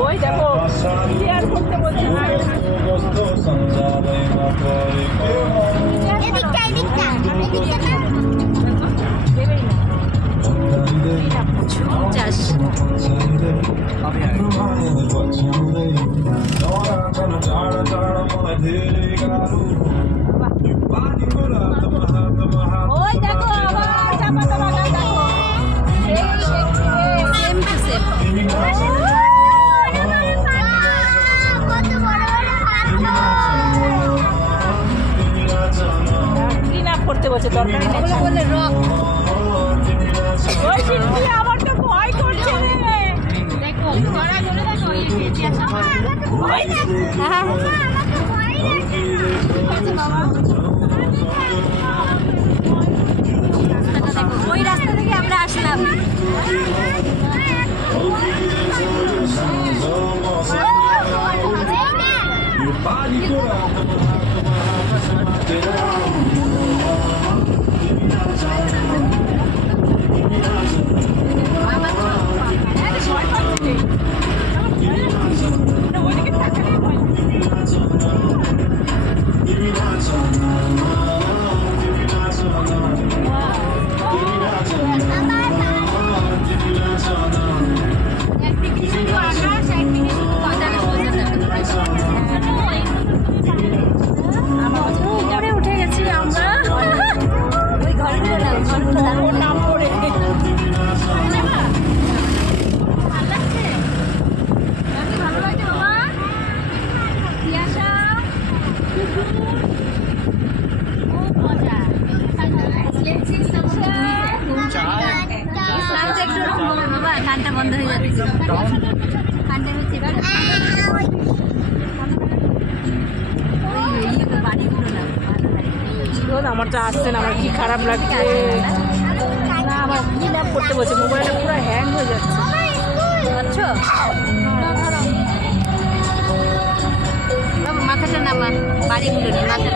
ওই দেখো ক্লিয়ার করতে বলছে না চাষ ওই দেখো আবার চাপাতা বাগান দেখো same to same clean up করতে বলছে দরকার নেই বলে রক ওই শিল্পী আমার তো ভয় করছে রে দেখো ধরা ধরে দেখো এই বেঁচে আসা ওই না ওই রাস্তা থেকে আমরা আসলাম কানটা বন্ধ হয়ে যাচ্ছে কানটা হচ্ছে আমার তো আসছে না আমার কি খারাপ লাগছে না আমার ক্লিন আপ করতে বলছে মোবাইলটা পুরো হ্যাং হয়ে যাচ্ছে বুঝছো মাথাটা নামা বাড়িগুলো মাথা